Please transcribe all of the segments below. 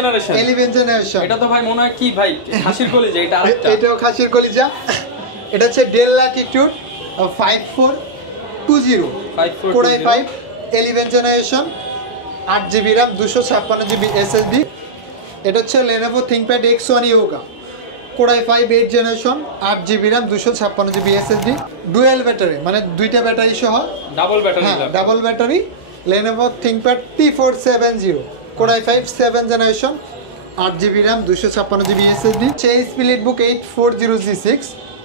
Generation 11 generation. এটা তো ভাই মনে হয় কি ভাই খাসির কলিজা, এটা আরেকটা। এটাও খাসির কলিজা। এটা হচ্ছে del Latitude 5420 core i 5 11 generation 8GB RAM 256GB SSD। এটা হচ্ছে Lenovo ThinkPad X1 Yoga core i 5 8 generation 8GB RAM 256GB SSD, dual battery মানে দুইটা ব্যাটারি সহ double battery. Double battery Lenovo ThinkPad T470 core i 5 7 generation 8GB RAM 256GB SSD। HP Leadbook 840G6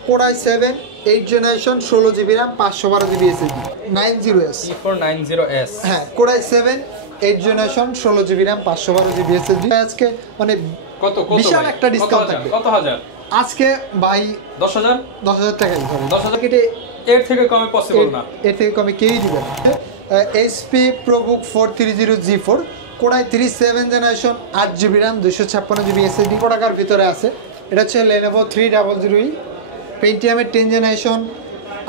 core i 7 8 generation 16GB RAM 512GB SSD 90S T490S। হ্যাঁ core i 7 8 generation 16GB RAM 512GB SSD। আজকে মানে কত বিশাল একটা discount থাকবে। কত হাজার আজকে ভাই 10,000 টাকা দিতে হবে। 10,000 কেটে এর থেকে কমে পসিবল না, এর থেকে কমে কেউই দিবে না। HP ProBook 430G4 core i 3 7 generation 8GB RAM 256GB SSD টাকার ভিতরে আছে। এটা হচ্ছে Lenovo 300E Pentium 10 generation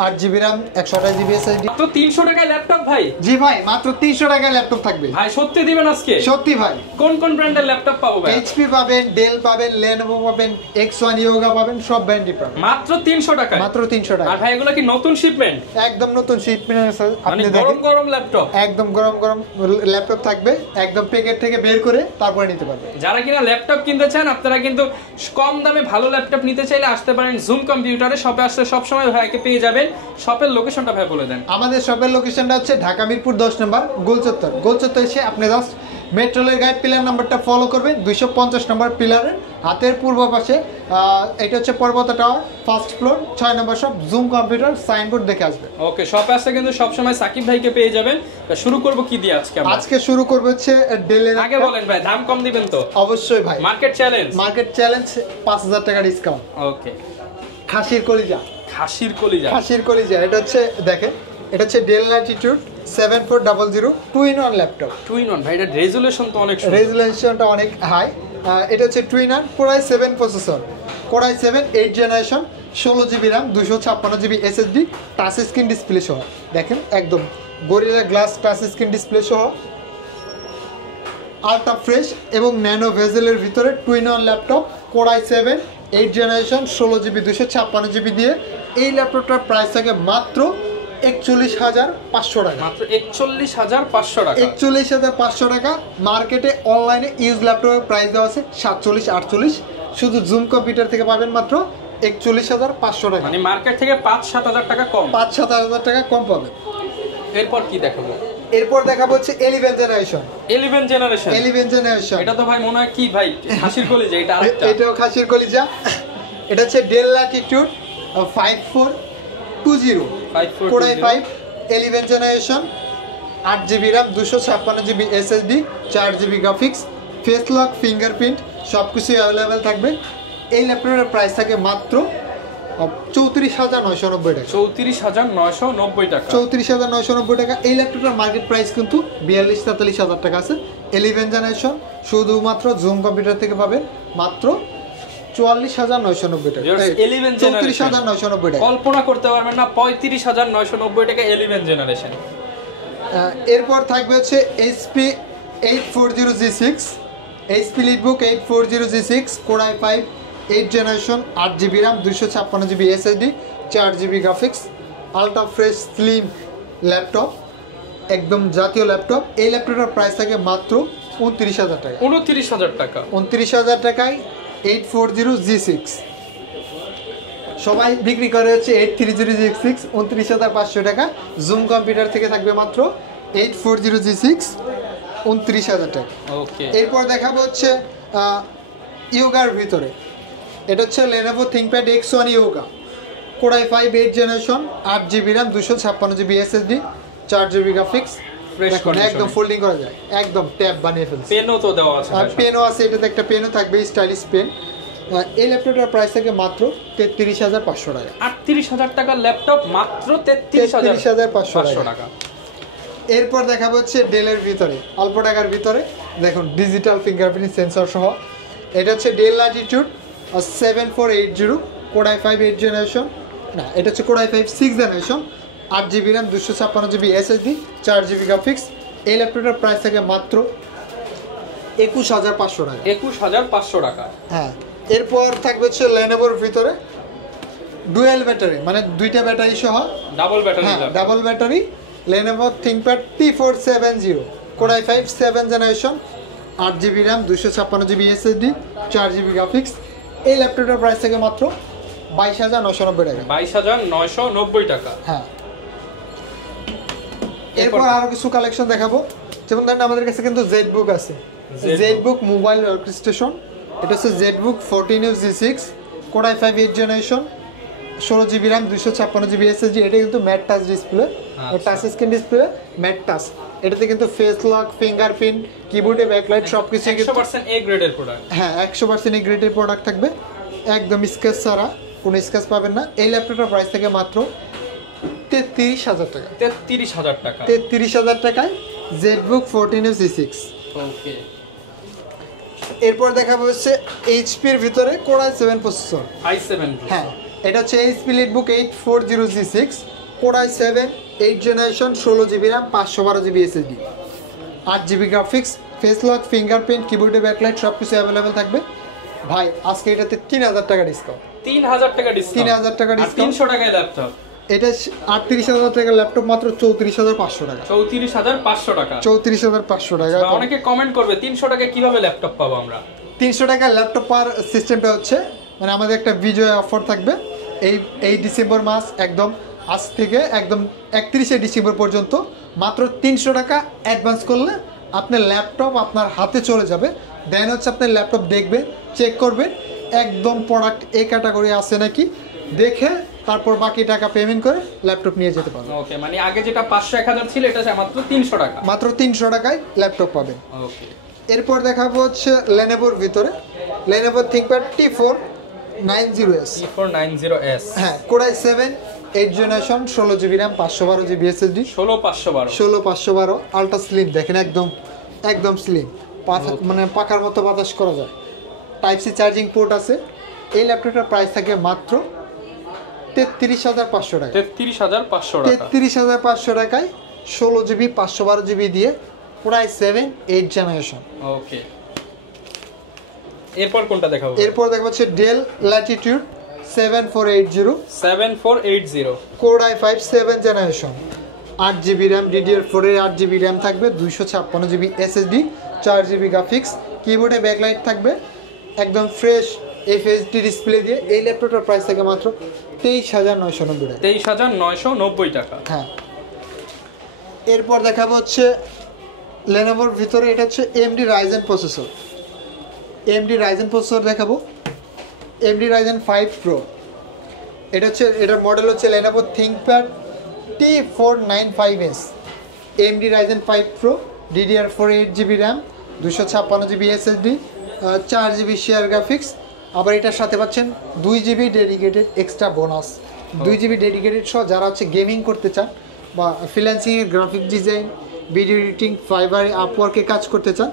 8GB RAM 128GB SSD। তো 300 টাকায় ল্যাপটপ ভাই? জি ভাই মাত্র 300 টাকায় ল্যাপটপ থাকবে ভাই। সত্যি দিবেন আজকে? সত্যি ভাই। কোন কোন ব্র্যান্ডের ল্যাপটপ পাবো ভাই? HP পাবেন, ডেল পাবেন, Lenovo পাবেন, X1 Yoga পাবেন, সব ব্র্যান্ডই পাবেন মাত্র 300 টাকায়। মাত্র 300 টাকা। আর ভাই এগুলো কি নতুন শিপমেন্ট? একদম নতুন শিপমেন্ট আছে। আপনি গরম গরম ল্যাপটপ, একদম গরম গরম ল্যাপটপ থাকবে, একদম প্যাকেট থেকে বের করে তারপরে নিতে পারবেন। যারা কিনা ল্যাপটপ কিনতে চান, আপনারা কিন্তু কম দামে ভালো ল্যাপটপ নিতে চাইলে আসতে পারেন জুম কম্পিউটারে। শপে আসলে সবসময় ভাইকে পেয়ে যাবেন। শপের লোকেশনটা ভাই বলে দেন। আমাদের শপের লোকেশনটা হচ্ছে ঢাকা মিরপুর 10 নম্বর গোলচত্বর। গোলচত্বর এসে আপনি জাস্ট মেট্রো রেলের গাইড পিলার নাম্বারটা ফলো করবেন। 250 নম্বর পিলারের হাতের পূর্ব পাশে এটা হচ্ছে পর্বত টাওয়ার, ফার্স্ট ফ্লোর, 6 নম্বর শপ, জুম কম্পিউটার সাইনবোর্ড দেখে আসবে। ওকে, শপে আসলে কিন্তু সবসময় সাকিব ভাইকে পেয়ে যাবেন। শুরু করব কি দিয়ে আজকে? আজকে শুরু করব হচ্ছে ডেলের। আগে বলেন ভাই, দাম কম দিবেন তো? অবশ্যই ভাই। মার্কেট চ্যালেঞ্জ 5000 টাকা ডিসকাউন্ট। ওকে, খাসির কলিজা। খাসির কলিজা। এটা হচ্ছে দেখেন, এটা হচ্ছে del Latitude 7400 2-in-1 laptop. 2-in-1 ভাই, এটা রেজুলেশন তো অনেক সুন্দর। রেজুলেশনটা অনেক হাই। এটা হচ্ছে 2-in-1 core i 7 processor, core i 7 8 generation 16GB RAM 256GB SSD, touch screen display সহ। দেখেন একদম gorilla glass touch screen display সহ, আলট্রা ফ্রেশ এবং ন্যানো ভেজেলের ভিতরে 2-in-1 laptop core i 7 8 generation 16GB 256GB দিয়ে এই ল্যাপটপটার প্রাইস থাকে মাত্র 41,500 টাকা। মাত্র 41,500 টাকা। 41,500 টাকা। মার্কেটে অনলাইনে ইউজ ল্যাপটপের প্রাইস দেওয়া আছে 47-48, শুধু জুম কম্পিউটার থেকে পাবেন মাত্র 41,500 টাকা। মানে মার্কেট থেকে 5-7 হাজার টাকা কম। 5-7 হাজার টাকা কম পাবেন। এরপর কি দেখাবো? এরপর দেখাবো হচ্ছে 11 জেনারেশন। 11 জেনারেশন। এটা তো ভাই মনে হয় কি ভাই খাসির কলিজা, এটা আরেকটা। এটাও খাসির কলিজা। এটা হচ্ছে del Latitude 5420 core i 5 11 generation 8GB RAM 256GB SSD, 4GB graphics, face lock, fingerprint সবকিছু অ্যাভেলেবেল থাকবে। এই ল্যাপটপের প্রাইস থাকে মাত্র 34,990 টাকা। 34,990 টাকা। 34,990 টাকা। এই ল্যাপটপটার মার্কেট প্রাইস কিন্তু 42-43 হাজার টাকা আছে। 11 জেনারেশন শুধুমাত্র জুম কম্পিউটার থেকে পাবেন মাত্র 44,990 টাকা। 34,990 টাকা। কল্পনা করতে পারবেন না, 35,990 টাকা 11 জেনারেশন। এরপর থাকবে হচ্ছে HP 840G6, HP Leadbook 840G6 core i 5 8 generation 8GB RAM 256GB SSD, 4GB graphics, ultra fresh slim laptop, একদম জাতীয় ল্যাপটপ। এই ল্যাপটপটার প্রাইস থাকে মাত্র 29,000 টাকা। 29,000 টাকা। 29,000 টাকায় 840G6 সবাই বিক্রি করে হচ্ছে 830G6 29,500 টাকা। জুম কম্পিউটার থেকে থাকবে মাত্র 840G6 29,000 টাকা। ওকে, এরপর দেখাবো হচ্ছে ইয়োগার ভিতরে। এটা হচ্ছে Lenovo ThinkPad X1 Yoga core i 5 8 generation 8GB RAM 256GB SSD, 4GB graphics. একদম ফোল্ডিং করা যায়, একদম ট্যাব বানিয়ে ফেলছে। পেনও তো দেওয়া আছে। আর পেনও আছে, এটাতে একটা পেনও থাকবে, স্টাইলিশ পেন। এই ল্যাপটপটার প্রাইস থাকে মাত্র 33,500 টাকা। 38,000 টাকার ল্যাপটপ মাত্র 33,500 টাকা। এরপর দেখাবো হচ্ছে ডেলের ভিতরে অল্প টাকার ভিতরে দেখুন ডিজিটাল ফিঙ্গারপ্রিন্ট সেন্সর সহ। এটা হচ্ছে ডেল ল্যাটিটিউড 7480 কোরাই 5 8 জেনারেশন, না এটা হচ্ছে core i 5 6 generation 8GB RAM 256GB SSD, 4GB graphics. এই ল্যাপটপটার প্রাইস থাকে মাত্র 21,500 টাকা। 21,500 টাকা। হ্যাঁ, এরপর থাকবে হচ্ছে লেনোভোর ভিতরে ডুয়েল ব্যাটারি, মানে দুইটা ব্যাটারি সহ ডাবল ব্যাটারি। হ্যাঁ, double battery Lenovo ThinkPad T470 Core i5 7th generation, 8GB RAM, 256GB SSD, 4GB graphics. এই ল্যাপটপটার প্রাইস থেকে মাত্র 22,990 টাকা। 22,990 টাকা। হ্যাঁ, এরপর আরো কিছু কালেকশন দেখাবো। যেমন ধরেন আমাদের কাছে কিন্তু জেডবুক আছে, জেডবুক মোবাইল ওয়ার্কস্টেশন। এটা হচ্ছে ZBook 14 G6 Core i5 8th generation, 16GB RAM, 256GB SSD। এটা কিন্তু mat touch display, touch screen display, mat touch. এটাতে কিন্তু ফেস লক, ফিঙ্গারপ্রিন্ট, কিবোর্ডে ব্যাকলাইট সবকিছু 100% এ গ্রেডের প্রোডাক্ট। হ্যাঁ, 100% এ গ্রেডের প্রোডাক্ট থাকবে, একদম স্ক্র্যাচ ছাড়া, কোনো স্ক্র্যাচ পাবেন না। এই ল্যাপটপটার প্রাইস থেকে মাত্র 33,000 টাকা। 33,000 টাকা। 33,000 টাকায় জেডবুক 14 G6। ওকে, এরপর দেখাবো হচ্ছে এইচপির ভিতরে Core i7 প্রসেসর। i7। হ্যাঁ, এটা হচ্ছে HP EliteBook 840 G6 Core i7 8th generation, 16GB RAM, 512GB SSD, 8GB graphics, face lock, fingerprint, কিবোর্ডে ব্যাকলাইট সবকিছু অ্যাভেলেবেল থাকবে। ভাই আজকে এটাতে 3,000 টাকা ডিসকাউন্ট। 3,000 টাকা ডিসকাউন্ট। 3,000 টাকা ডিসকাউন্ট। 300 টাকায় ল্যাপটপ। এটা 38,000 টাকার ল্যাপটপ মাত্র 34,500 টাকা। 34,500 টাকা। 34,500 টাকা। অনেকে কমেন্ট করবে 300 টাকায় কিভাবে ল্যাপটপ পাবো আমরা। 300 টাকার ল্যাপটপ পাওয়ার সিস্টেমটা হচ্ছে, মানে আমাদের একটা বিজয় অফার থাকবে এই ডিসেম্বর মাস, একদম আজ থেকে একদম 31শে ডিসেম্বর পর্যন্ত। মাত্র 300 টাকা অ্যাডভান্স করলে আপনার ল্যাপটপ আপনার হাতে চলে যাবে। দেন হচ্ছে আপনার ল্যাপটপ দেখবেন, চেক করবেন একদম প্রোডাক্ট এ ক্যাটাগরি আছে নাকি, দেখে তারপর বাকি টাকা পেমেন্ট করে ল্যাপটপ নিয়ে যেতে পারবেন। ওকে, মানে আগে যেটা 500-1000 ছিল এটা মাত্র 300 টাকা। মাত্র 300 টাকায় ল্যাপটপ পাবেন। ওকে, এরপর দেখাবো হচ্ছে লেনোভোর ভিতরে লেনোভো থিংকপ্যাড T490S। T490S। হ্যাঁ, Core i7 8th generation, 16GB RAM, 512GB SSD, 16,512 ultra slim. দেখেন একদম স্লিম, মানে পাখার মতো বাতাস করা যায়। টাইপ সি চার্জিং পোর্ট আছে। এই ল্যাপটপটার প্রাইস থাকে মাত্র 33,500 টাকা। 33,500 টাকা। 33,500 টাকায় 16GB 512GB দিয়ে Core i7 8th জেনারেশন। ওকে, এরপর কোনটা দেখাবো? এরপর দেখবো হচ্ছে del Latitude 7480 Core i5 7th generation, 8GB RAM, DDR4 এর 8GB RAM থাকবে, 256GB SSD, 4GB গ্রাফিক্স, কিবোর্ডে ব্যাকলাইট থাকবে, একদম ফ্রেশ FHD ডিসপ্লে দিয়ে। এই ল্যাপটপটার প্রাইস থাকে মাত্র 23,990 টাকা। 23,990 টাকা। হ্যাঁ, এরপর দেখাবো হচ্ছে লেনোভোর ভিতরে, এটা হচ্ছে AMD Ryzen processor. AMD Ryzen processor দেখাবো, AMD Ryzen 5 Pro। এটার মডেল হচ্ছে Lenovo ThinkPad T495S। AMD Ryzen 5 Pro, DDR4 8GB RAM, 256GB SSD, 4GB share graphics. আবার এটার সাথে পাচ্ছেন 2GB dedicated extra bonus. 2GB dedicated সহ যারা হচ্ছে গেমিং করতে চান বা ফ্রিল্যান্সিংয়ে গ্রাফিক ডিজাইন, ভিডিও এডিটিং, ফাইবারে, আপওয়ার্কে কাজ করতে চান,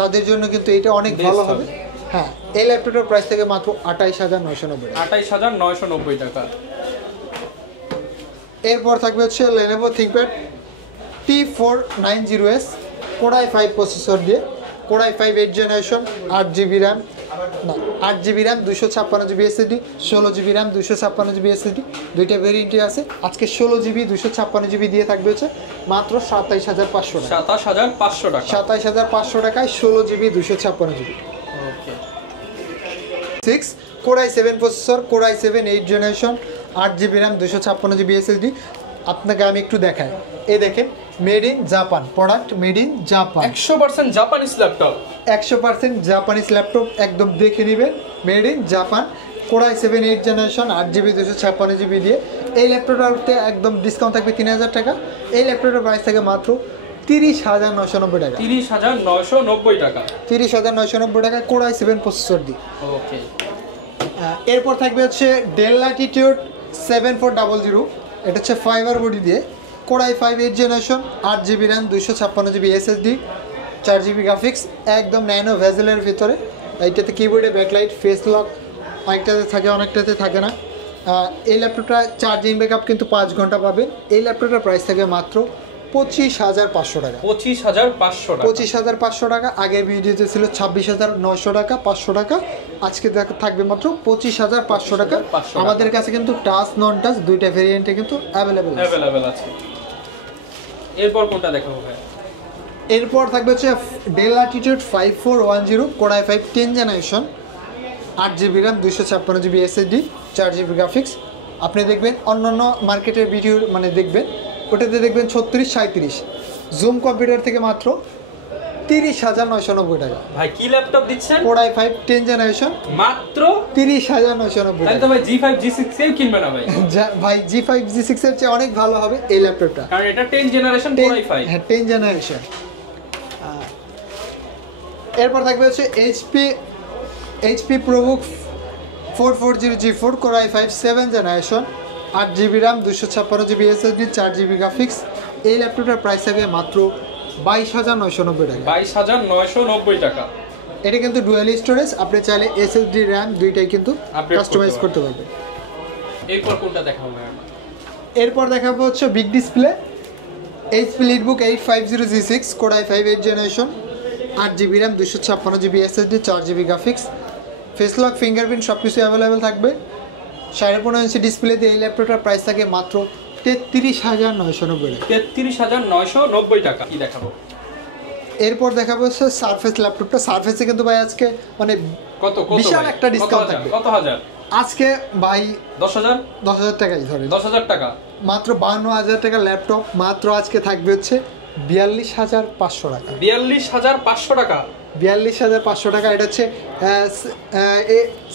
তাদের জন্য কিন্তু এটা অনেক ভালো হবে। হ্যাঁ, এই ল্যাপটপের প্রাইস থেকে মাত্র 28,990 টাকা। 28,990 টাকা। এরপর থাকবে হচ্ছে Lenovo ThinkPad T490S Core i5 processor দিয়ে, Core i5 8th generation, 8GB RAM, 256GB SSD, 16GB RAM, 256GB SSD, দুইটা ভেরিয়েন্টই আছে। আজকে 16GB 256GB দিয়ে থাকবে হচ্ছে মাত্র 27,500 টাকা। 27,500 টাকা। 27,500 টাকায় 16GB 256GB। ওকে, 6 Core i7 processor, Core i7 8th generation, 8GB RAM, 256GB SSD। আপনাকে আমি একটু দেখাই, এই দেখেন made in Japan product, made in Japan, 100% Japanese laptop. 100% Japanese laptop, একদম দেখে নেবেন made in Japan. Core i7 8th generation, 8GB 256GB দিয়ে। এই ল্যাপটপটাতে একদম ডিসকাউন্ট থাকবে 3,000 টাকা। এই ল্যাপটপের প্রাইস থাকে মাত্র 30,990 টাকা। 30,990 টাকা। 30,990 টাকা Core i7 প্রসেসর দিয়ে। ওকে, এরপর থাকবে হচ্ছে ডেল ল্যাটিটিউড 7400। এটা হচ্ছে ফাইবার বডি দিয়ে, Core i5 8th generation, 8GB RAM, 256GB SSD, 4GB graphics, একদম ন্যানো ভেজেলের ভিতরে। এইটাতে কিবোর্ডে ব্যাকলাইট, ফেস লক, অনেকটাতে থাকে অনেকটাতে থাকে না। এই ল্যাপটপটা চার্জিং ব্যাকআপ কিন্তু 5 ঘন্টা পাবেন। এই ল্যাপটপটার প্রাইস থাকে মাত্র 25,500 টাকা। 25,500 টাকা। 25,500 টাকা। আগের ভিডিওতে ছিল 26,900 টাকা, 500 টাকা। আজকে থাকবে মাত্র 25,500 টাকা। আমাদের কাছে কিন্তু টাচ নন টাচ দুইটা ভেরিয়েন্টে কিন্তু অ্যাভেলেবেল আছে। এরপর কোনটা দেখাবো ভাই? এরপর থাকবে হচ্ছে del Latitude 5410 core i5 10 generation, 8GB RAM, 256GB SSD, 4GB graphics. আপনি দেখবেন অন্যান্য মার্কেটের ভিডিও মানে দেখবেন ওটাতে দেখবেন 36-37, জুম কম্পিউটার থেকে মাত্র 30,990 টাকা। ভাই কি ল্যাপটপ দিচ্ছেন? কোর i5 10 জেনারেশন মাত্র 30,990 টাকা। টাকা। ভাই G5 G6 কেউ কিনবে না ভাই। ভাই G5 G6 এর চেয়ে অনেক ভালো হবে এই ল্যাপটপটা, কারণ এটা 10 জেনারেশন কোর i5। হ্যাঁ 10 জেনারেশন। এরপর থাকবে হচ্ছে HP ProBook 440 G4 core i5 7 generation, 8GB RAM, 256GB SSD, 4GB graphics. এই ল্যাপটপটার প্রাইস থাকে মাত্র 22,990 টাকা। 22,990 টাকা। এটা কিন্তু ডুয়াল স্টোরেজ, আপনি চাইলে SSD RAM দুইটাই কিন্তু কাস্টমাইজ করতে পারবেন। এরপর কোনটা দেখাবো ভাই? এরপর দেখাবো হচ্ছে big display HP Leadbook 850 G6 core i5 8 generation, 8GB RAM, 256GB SSD, 4GB graphics. Face lock, fingerprint সব কিছু অ্যাভেলেবেল থাকবে। 15.5 ইঞ্চি ডিসপ্লেতে এই ল্যাপটপটার প্রাইস থাকে মাত্র 33,990 টাকা। 33,990 টাকা। কি দেখাবো? এরপর দেখাবো হচ্ছে সারফেস ল্যাপটপটা। সারফেসে কিন্তু ভাই আজকে মানে কত বিশাল একটা ডিসকাউন্ট থাকবে। কত হাজার? আজকে ভাই 10,000 টাকাই ধরে, 10,000 টাকা মাত্র 52,000 টাকা ল্যাপটপ মাত্র আজকে থাকবে হচ্ছে 42,500 টাকা। 42,500 টাকা। 42,500 টাকা। এটা হচ্ছে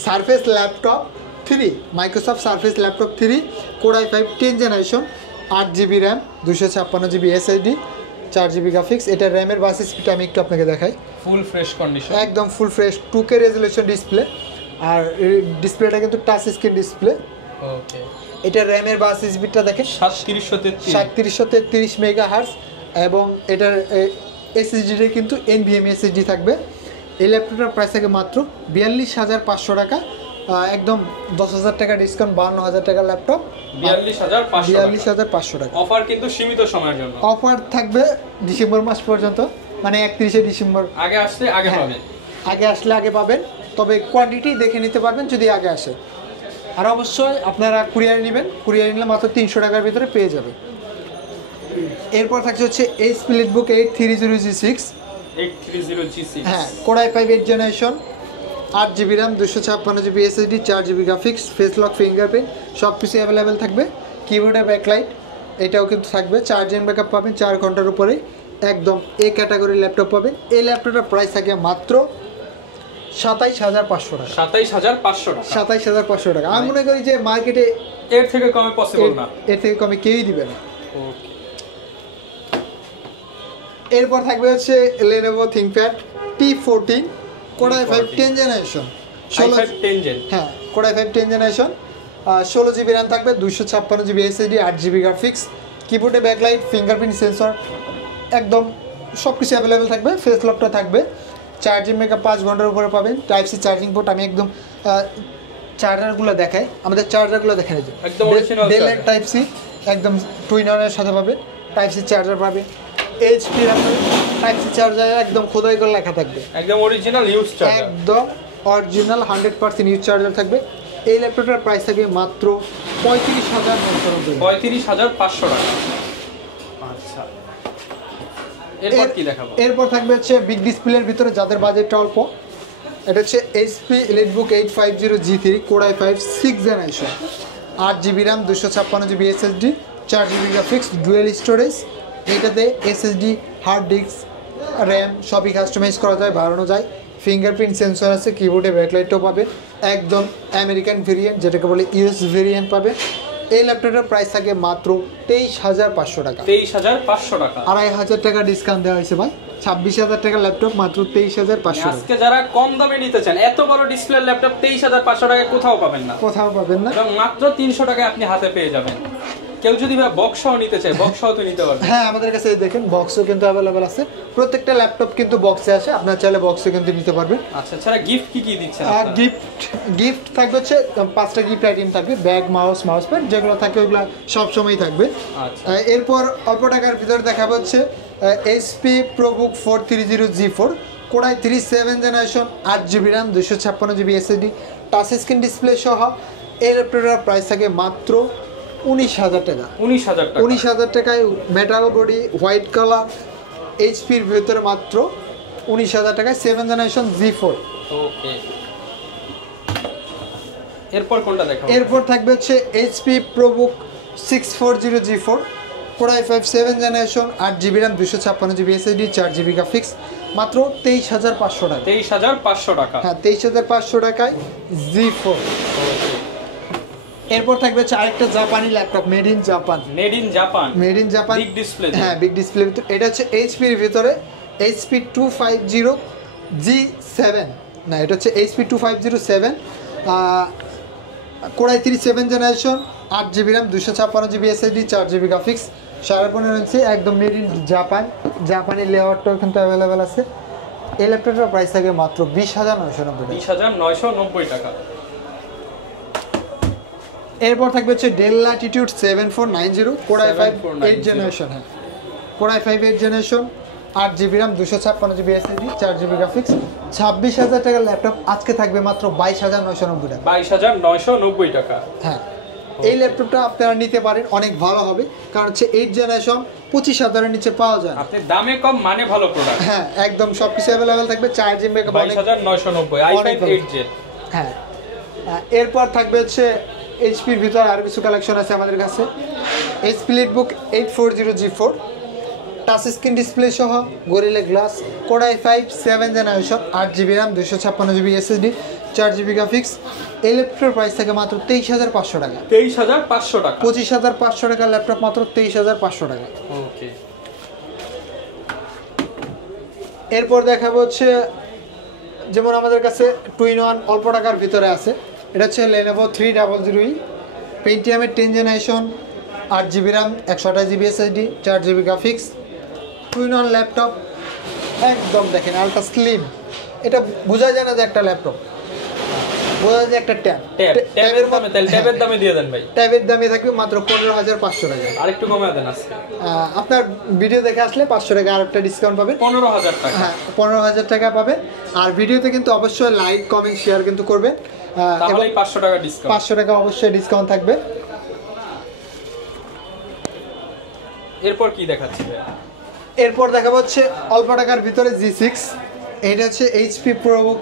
surface laptop 3, Microsoft surface laptop 3 core i5 10 generation, 8GB RAM, 256GB SSD, 4GB graphics. এটা র্যামের বাস স্পিডটা আমি একটু আপনাকে দেখাই। ফুল ফ্রেশ কন্ডিশন, একদম full fresh 2K resolution display. আর ডিসপ্লেটা কিন্তু টাচ স্ক্রিন ডিসপ্লে। ওকে। এটা র্যামের বাস স্পিডটা দেখেন 3733 মেগাহার্টজ, এবং এটার এসএসডিটা কিন্তু NVMe SSD থাকবে। এই ল্যাপটপটার প্রাইস থাকে মাত্র 42,500 টাকা। একদম 10,000 টাকা ডিসকাউন্ট, 52,000 টাকা ল্যাপটপ, 42,500 টাকা। অফার কিন্তু সীমিত সময়ের জন্য। অফার থাকবে ডিসেম্বর মাস পর্যন্ত, মানে 31শে ডিসেম্বর। আগে আসলে আগে পাবেন। আগে আসলে আগে পাবেন, তবে কোয়ান্টিটি দেখে নিতে পারবেন যদি আগে আসে। আর অবশ্যই আপনারা কুরিয়ার নেবেন, কুরিয়ার নিলে মাত্র 300 টাকার ভিতরে পেয়ে যাবে। এরপর থাকছে হচ্ছে HP Leadbook 830 G6, হ্যাঁ core i5 8 generation, 8GB RAM, 256GB SSD, 4GB graphics. Face lock, fingerprint সব কিছু অ্যাভেলেবেল থাকবে। কিবোর্ডে ব্যাকলাইট এটাও কিন্তু থাকবে। চার্জিং ব্যাকআপ পাবেন 4 ঘন্টার উপরে, একদম এ ক্যাটাগরির ল্যাপটপ পাবেন। এই ল্যাপটপটার প্রাইস থাকে মাত্র 27,500 টাকা। 27,500 টাকা। 27,500 টাকা। আমি মনে করি যে মার্কেটে এর থেকে কমে পসিবল না, এর থেকে কমে কেউই দিবে না। এরপর থাকবে হচ্ছে Lenovo ThinkPad T14 core i5 10 generation, 10 হ্যাঁ core i5 10 generation, 16GB RAM থাকবে, 256GB SSD, 8GB গ্রাফিক্স। কিবোর্ডে ব্যাকলাইট, ফিঙ্গারপ্রিন্ট সেন্সর, একদম সব কিছু অ্যাভেলেবেল থাকবে। ফেস লকটা থাকবে। চার্জিং ব্যাকআপ 5 ঘন্টার উপরে পাবেন। Type C charging port. আমি একদম চার্জারগুলো দেখাই, আমাদের চার্জারগুলো দেখে নিন। একদম অরিজিনাল ডেলের টাইপ সি, একদম টুইনারের সাথে পাবেন। টাইপ সি চার্জার পাবেন। HP টাইপ সি চার্জার একদম খোদাই করে লেখা থাকবে, একদম অরিজিনাল ইউজ চার্জার, একদম অরিজিনাল 100% ইউজ চার্জার থাকবে। এই ল্যাপটপটার প্রাইস থাকবে মাত্র 35,500 টাকা। আচ্ছা, এরপর কি দেখাবো? এরপর থাকবে হচ্ছে বিগ ডিসপ্লের ভিতরে যাদের বাজেটটা অল্প, এটা হচ্ছে HP Leadbook 850 G3 core i5 6 generation, 8GB RAM, 256GB SSD, 4GB graphics, dual storage. এটাতে SSD, হার্ড ডিস্ক, র্যাম সবই কাস্টমাইজ করা যায়, বাড়ানো যায়। ফিঙ্গারপ্রিন্ট সেন্সর আছে, কিবোর্ডে ব্যাকলাইটও পাবে। একদম আমেরিকান ভেরিয়েন্ট, যেটাকে বলে US ভেরিয়েন্ট পাবে। এই ল্যাপটপটার প্রাইস থাকে মাত্র 23,500 টাকা। 23,500 টাকা। 2,500 টাকা ডিসকাউন্ট দেওয়া হয়েছে ভাই। 26,000 টাকা ল্যাপটপ মাত্র 23,500 টাকা। আজকে যারা কম দামে নিতে চান, এত বড় ডিসপ্লে ল্যাপটপ 23,500 টাকায় কোথাও পাবেন না, কোথাও পাবেন না, এবং মাত্র 300 টাকায় আপনি হাতে পেয়ে যাবেন। কেউ যদি বক্স সহ নিতে চায় বক্স সহ তো নিতে পারবে। হ্যাঁ, আমাদের কাছে দেখেন বক্সও কিন্তু অ্যাভেলেবেল আছে, প্রত্যেকটা ল্যাপটপ কিন্তু বক্সে আসে, আপনার চাইলে বক্সে কিন্তু নিতে পারবেন। আচ্ছা, ছাড়া গিফট কি দিচ্ছেন? গিফট থাকবে হচ্ছে 5টা গিফট আইটেম থাকবে, ব্যাগ, মাউস প্যাড যেগুলো থাকে ওগুলো সবসময় থাকবে। আচ্ছা, এরপর অল্প টাকার ভিতরে দেখাবো হচ্ছে HP ProBook 430G4 core i 3 7 generation 8GB RAM 256GB SSD touch screen display সহ। এই ল্যাপটপটার প্রাইস থাকে মাত্র 19,000 টাকা। 19,000 টাকায় মেটাল বডি, হোয়াইট কালার, এইচপির ভিতরে মাত্র 19,000 টাকায় 7 জেনারেশন G4। ওকে, এরপর কোনটা দেখাবো? এরপর থাকবে হচ্ছে HP ProBook 640G4 core i 5 7 generation 8GB RAM 256GB SSD 4GB graphics মাত্র 23,500 টাকা। 23,500 টাকা। হ্যাঁ, 23,500 টাকায় G4। এরপর থাকবে হচ্ছে আরেকটা জাপানি laptop, made in Japan. Big display. হ্যাঁ, বিগ ডিসপ্লে। এটা হচ্ছে এইচপির ভিতরে এইচপি 250G7, না এটা হচ্ছে HP 250-7 core i 3 7 generation 8GB RAM 256GB SSD 4GB graphics 15.5 ইঞ্চি, একদম মেড ইন জাপান। জাপানি লেআউটটাও কিন্তু অ্যাভেলেবেল আছে। এই ল্যাপটপটার প্রাইস থাকে মাত্র 20,990 টাকা। 20,990 টাকা। এরপর থাকবে হচ্ছে ডেল ল্যাটিটিউড 7490 কোরাই 5 8 জেনারেশন। হ্যাঁ, core i 5 8 generation 8GB RAM 256GB SSD 4GB graphics 26,000 টাকার ল্যাপটপ আজকে থাকবে মাত্র 22,990 টাকা। 22,990 টাকা। হ্যাঁ, এই ল্যাপটপটা আপনারা নিতে পারেন, অনেক ভালো হবে, কারণ হচ্ছে 8 জেনারেশন 25,000 এর নিচে পাওয়া যায়। আপনি দামে কম মানে ভালো প্রোডাক্ট। হ্যাঁ, একদম সবকিছু अवेलेबल থাকবে, চার্জিং ব্যাকআপ 22,990 i5 8J। হ্যাঁ, এরপর থাকবে হচ্ছে এইচপির ভিতর আর কিছু কালেকশন আছে আমাদের কাছে। HP EliteBook 840G4 touch screen display সহ Gorilla Glass core i 5 7 generation 8GB RAM 256GB SSD 4GB graphics. এই ল্যাপটপের প্রাইস থাকে মাত্র 23,500 টাকা। 23,500 টাকা। 25,500 টাকার ল্যাপটপ মাত্র 23,500 টাকা। ওকে, এরপর দেখাবো হচ্ছে যেমন আমাদের কাছে 2-in-1 অল্প টাকার ভিতরে আছে। এটা হচ্ছে Lenovo 300E পেন্টিয়ামের 10 generation 8GB RAM 128GB SSD 4GB graphics 2-in-1 laptop. একদম দেখেন আলট্রা স্লিম, এটা বোঝা যায় না যে একটা ল্যাপটপ, বোঝা যায় একটা ট্যাব। ট্যাবের দামে দিয়ে দেন ভাই। ট্যাবের দামে থাকবে মাত্র 15,500 টাকা। আরেকটু কমিয়ে দেন আজকে। আপনার ভিডিও দেখে আসলে 500 টাকা আর একটা ডিসকাউন্ট পাবেন। 15,000 টাকা। হ্যাঁ, 15,000 টাকা পাবেন। আর ভিডিওতে কিন্তু অবশ্যই লাইক, কমেন্ট, শেয়ার কিন্তু করবেন, তাহলে 500 টাকা ডিসকাউন্ট। 500 টাকা অবশ্যই ডিসকাউন্ট থাকবে। এরপর কি দেখাচ্ছি? এরপর দেখাবো হচ্ছে অল্প টাকার ভিতরে G6। এটা হচ্ছে HP ProBook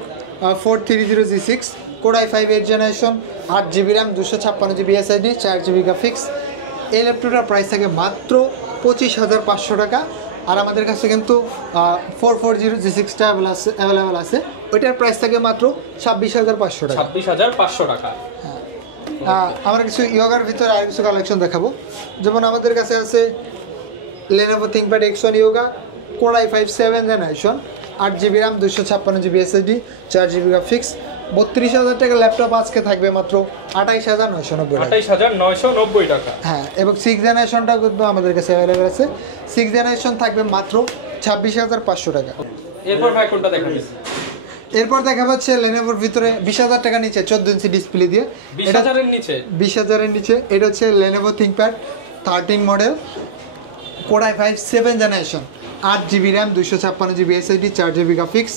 430G6 core i 5 8 generation 8GB RAM 256GB SSD 4GB graphics. এই ল্যাপটপটার প্রাইস থাকে মাত্র 25,500 টাকা। আর আমাদের কাছে কিন্তু 440G6টা অ্যাভেলেবেল আছে, ওইটার প্রাইস থাকে মাত্র 26,500 টাকা। 26,500 টাকা। আমরা কিছু ইয়োগার ভিতরে আর কিছু কালেকশন দেখাবো। যেমন আমাদের কাছে আছে Lenovo ThinkPad X1 Yoga core i 5 7 generation 8GB RAM 256GB SSD 4GB graphics 32,000 টাকার ল্যাপটপ আজকে থাকবে মাত্র 28,990 টাকা। 28,990 টাকা। হ্যাঁ, এবং 6 জেনারেশনটাও কিন্তু আমাদের কাছে অ্যাভেলেবেল আছে। 6 জেনারেশন থাকবে মাত্র 26,500 টাকা। এরপর ভাই কোনটা দেখাবেন? এরপর দেখা যাচ্ছে Lenovoর ভিতরে 20,000 টাকা নিচে 14 ইঞ্চি ডিসপ্লে দিয়ে। 20,000 এর নিচে? 20,000 এর নিচে। এটা হচ্ছে Lenovo ThinkPad 13 model core i 5 7 generation 8GB RAM 256GB SSD 4GB graphics.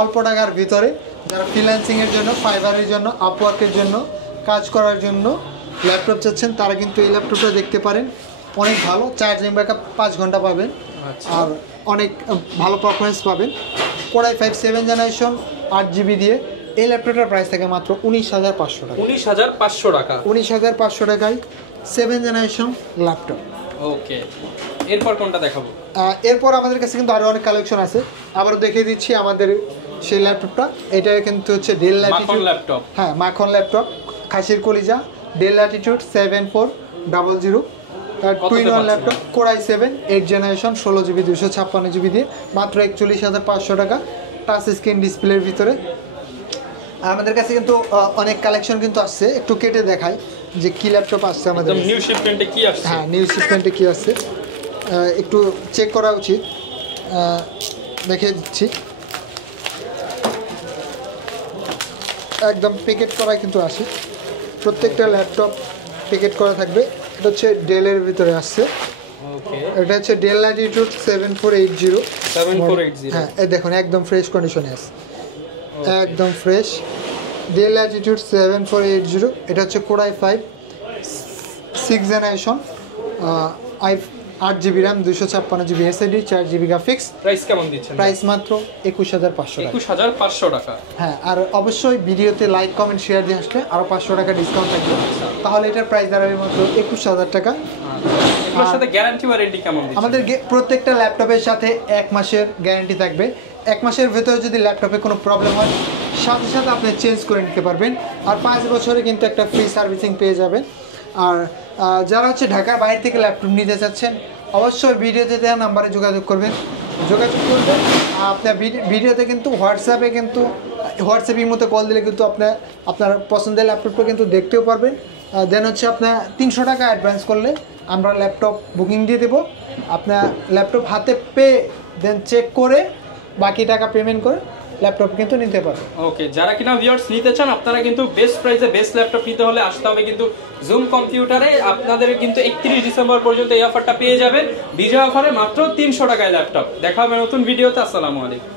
অল্প টাকার ভিতরে যারা ফ্রিল্যান্সিংয়ের জন্য, ফাইবারের জন্য, আপওয়ার্কের জন্য, কাজ করার জন্য ল্যাপটপ চাচ্ছেন তারা কিন্তু এই ল্যাপটপটা দেখতে পারেন। অনেক ভালো, চার্জিং ব্যাকআপ 5 ঘন্টা পাবেন। আর অনেক ভালো পারফরমেন্স পাবেন। কোরাই 5 7 জেনারেশন 8GB দিয়ে এই ল্যাপটপটার প্রাইস থাকে মাত্র 19,500 টাকা। 19,500 টাকা। 19,500 টাকায় 7 জেনারেশন ল্যাপটপ। ওকে, এরপর কোনটা দেখাবো? এরপর আমাদের কাছে কিন্তু আরো অনেক কালেকশন আছে, আবারও দেখিয়ে দিচ্ছি আমাদের সেই ল্যাপটপটা। এটা কিন্তু হচ্ছে ডেল ল্যাটিটিউড ল্যাপটপ। হ্যাঁ, মাখন ল্যাপটপ, খাসির কলিজা, del Latitude 7400 2-in-1 laptop core i 7 8 generation 16GB 256GB দিয়ে মাত্র 41,500 টাকা। টাচ স্ক্রিন ডিসপ্লের ভিতরে আমাদের কাছে কিন্তু অনেক কালেকশন কিন্তু আসছে, একটু কেটে দেখাই। যে কি ল্যাপটপ আসছে আমাদের। একদম নিউ শিপমেন্টে কি আসছে? হ্যাঁ, নিউ শিপমেন্টে কি আসছে একটু চেক করা উচিত, দেখে দিচ্ছি। একদম প্যাকেট করা কিন্তু আসে, প্রত্যেকটা ল্যাপটপ প্যাকেট করা থাকবে। এটা হচ্ছে ডেলের ভিতরে আসছে। ওকে, এটা হচ্ছে ডেল ল্যাটিটিউড 7480। 7480 হ্যাঁ, এই দেখুন একদম ফ্রেশ কন্ডিশনে আছে, একদম ফ্রেশ। Del Latitude 7480। এটা হচ্ছে core i5 6th generation, 8GB RAM, 256GB SSD, 4GB graphics. Price কেমন দিচ্ছেন? প্রাইস মাত্র 21500 টাকা। 21500 টাকা। হ্যাঁ, আর অবশ্যই ভিডিওতে লাইক কমেন্ট শেয়ার দিয়ে আসলে আরও 500 টাকা ডিসকাউন্ট থাকবে, তাহলে এটার প্রাইস দাঁড়াবে মাত্র 21000 টাকা। এগুলোর সাথে গ্যারান্টি ওয়ারেন্টি কেমন দিচ্ছেন? আমাদের প্রত্যেকটা ল্যাপটপের সাথে 1 মাসের গ্যারান্টি থাকবে। 1 মাসের ভেতরে যদি ল্যাপটপে কোনো প্রবলেম হয় সাথে সাথে আপনি চেঞ্জ করে নিতে পারবেন, আর 5 বছরে কিন্তু একটা ফ্রি সার্ভিসিং পেয়ে যাবেন। আর যারা হচ্ছে ঢাকার বাইরে থেকে ল্যাপটপ নিতে চাচ্ছেন অবশ্যই ভিডিওতে দেওয়া নাম্বারে যোগাযোগ করবেন। আপনার ভিডিওতে কিন্তু হোয়াটসঅ্যাপের মতো কল দিলে কিন্তু আপনার পছন্দের ল্যাপটপটা কিন্তু দেখতেও পারবেন। দেন হচ্ছে আপনার 300 টাকা অ্যাডভান্স করলে আমরা ল্যাপটপ বুকিং দিয়ে দেবো। আপনার ল্যাপটপ হাতে পেয়ে দেন চেক করে বাকি টাকা পেমেন্ট করে ল্যাপটপ কিন্তু নিতে পারবেন। ওকে, যারা কিনা ভিউয়ার্স নিতে চান আপনারা কিন্তু বেস্ট প্রাইসে বেস্ট ল্যাপটপ নিতে হলে আসতে হবে কিন্তু জুম কম্পিউটারে। আপনাদের কিন্তু 31 ডিসেম্বর পর্যন্ত এই অফারটা পেয়ে যাবেন, বিজয় অফারে মাত্র 300 টাকায় ল্যাপটপ। দেখা হবে নতুন ভিডিওতে। আসসালামু আলাইকুম।